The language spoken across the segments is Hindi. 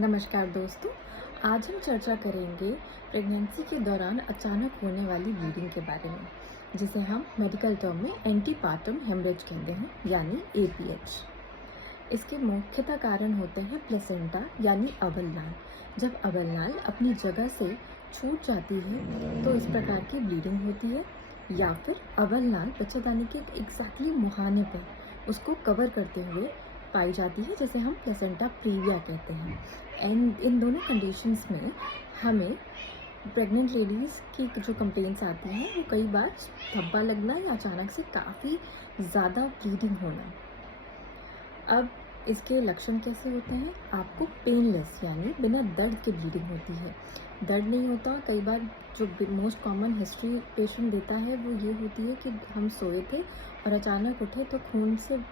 नमस्कार दोस्तों, आज हम चर्चा करेंगे प्रेगनेंसी के दौरान अचानक होने वाली ब्लीडिंग के बारे में, जिसे हम मेडिकल टर्म में एंटीपार्टम हेमरेज कहते हैं, यानी एपीएच। इसके मुख्यतः कारण होते हैं प्लेसेंटा यानी अबलनाल। जब अबलनाल अपनी जगह से छूट जाती है तो इस प्रकार की ब्लीडिंग होती है, या फिर अबलनाल बच्चेदानी के एग्जैक्टली मुहाने पर उसको कवर करते हुए पाई जाती है, जिसे हम प्लेसेंटा प्रीविया कहते हैं। एंड इन दोनों कंडीशंस में हमें प्रेग्नेंट लेडीज़ की जो कंप्लेंट्स आती हैं वो कई बार धब्बा लगना या अचानक से काफ़ी ज़्यादा ब्लीडिंग होना। अब इसके लक्षण कैसे होते हैं? आपको पेनलेस यानी बिना दर्द के ब्लीडिंग होती है। दर्द नहीं होता। कई बार जो मोस्ट कॉमन हिस्ट्री पेशेंट देता है वो ये होती है कि हम सोए थे और अचानक उठे तो खून से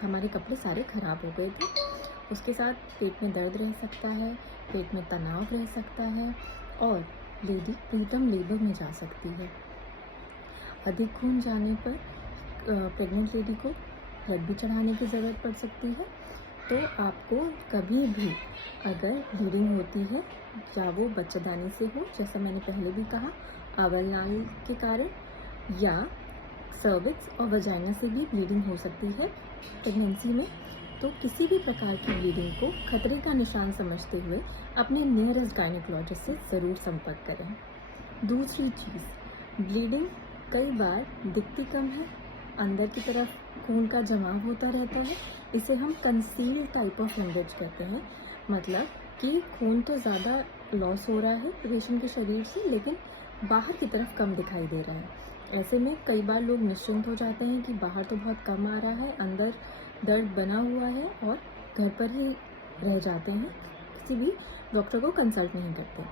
हमारे कपड़े सारे ख़राब हो गए थे। उसके साथ पेट में दर्द रह सकता है, पेट में तनाव रह सकता है और लेडी प्रीटर्म लेबर में जा सकती है। अधिक खून जाने पर प्रेग्नेंट लेडी को ब्लड भी चढ़ाने की ज़रूरत पड़ सकती है। तो आपको कभी भी अगर ब्लीडिंग होती है, या वो बच्चेदानी से हो, जैसा मैंने पहले भी कहा, अबलनाल के कारण, या सर्विक्स और वजाइना से भी ब्लीडिंग हो सकती है प्रेगनेंसी में, तो किसी भी प्रकार की ब्लीडिंग को खतरे का निशान समझते हुए अपने नियरेस्ट गायनेकोलॉजिस्ट से ज़रूर संपर्क करें। दूसरी चीज़, ब्लीडिंग कई बार दिखती कम है, अंदर की तरफ खून का जमाव होता रहता है। इसे हम कंसील टाइप ऑफ हेमरेज कहते हैं। मतलब कि खून तो ज़्यादा लॉस हो रहा है पेशेंट के शरीर से, लेकिन बाहर की तरफ कम दिखाई दे रहा है। ऐसे में कई बार लोग निश्चिंत हो जाते हैं कि बाहर तो बहुत कम आ रहा है, अंदर दर्द बना हुआ है, और घर पर ही रह जाते हैं, किसी भी डॉक्टर को कंसल्ट नहीं करते।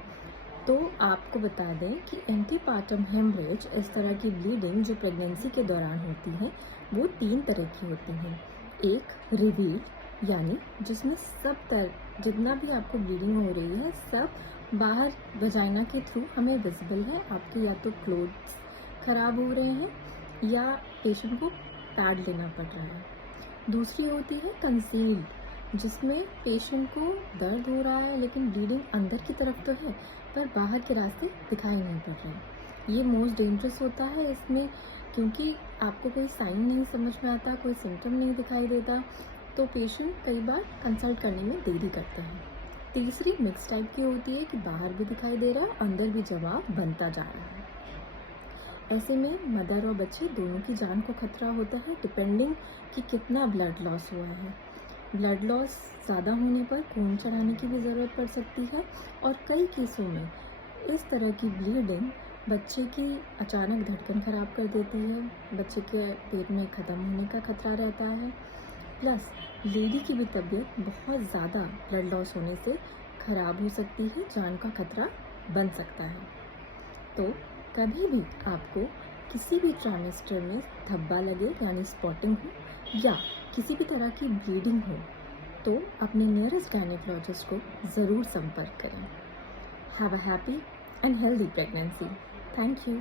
तो आपको बता दें कि एंटीपार्टम हेमरेज, इस तरह की ब्लीडिंग जो प्रेगनेंसी के दौरान होती है, वो 3 तरह की होती हैं। एक रिवील, यानी जिसमें जितना भी आपको ब्लीडिंग हो रही है सब बाहर वजाइना के थ्रू हमें विजिबल है। आपके या तो क्लोथ्स खराब हो रहे हैं या पेशेंट को पैड लेना पड़ रहा है। दूसरी होती है कंसील्ड, जिसमें पेशेंट को दर्द हो रहा है लेकिन ब्लीडिंग अंदर की तरफ तो है पर बाहर के रास्ते दिखाई नहीं पड़ रहे। ये मोस्ट डेंजरस होता है इसमें, क्योंकि आपको कोई साइन नहीं समझ में आता, कोई सिम्टम नहीं दिखाई देता, तो पेशेंट कई बार कंसल्ट करने में देरी करता है। तीसरी मिक्स टाइप की होती है कि बाहर भी दिखाई दे रहा है, अंदर भी जवाब बनता जा रहा है। ऐसे में मदर और बच्चे दोनों की जान को खतरा होता है, डिपेंडिंग कि कितना ब्लड लॉस हुआ है। ब्लड लॉस ज़्यादा होने पर खून चढ़ाने की भी ज़रूरत पड़ सकती है, और कई केसों में इस तरह की ब्लीडिंग बच्चे की अचानक धड़कन ख़राब कर देती है, बच्चे के पेट में ख़त्म होने का खतरा रहता है। प्लस लेडी की भी तबीयत बहुत ज़्यादा ब्लड लॉस होने से ख़राब हो सकती है, जान का खतरा बन सकता है। तो कभी भी आपको किसी भी ट्राइमेस्टर में धब्बा लगे यानी स्पॉटिंग हो, या किसी भी तरह की ब्लीडिंग हो, तो अपने नियरेस्ट गायनेकोलॉजिस्ट को ज़रूर संपर्क करें। Have a happy and healthy pregnancy. Thank you.